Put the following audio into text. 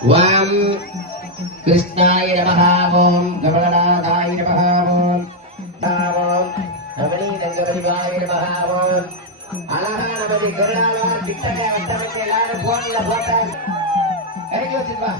Wam Krishnaya Namaha Om Gamalanathaya Namaha Om Om Namani Nangavarivaya Namaha Om Alahanamadi Garudalar Kittaya Vattavattai ellarum phone-la போட்டாங்க இறங்கி வச்சிட்டு வா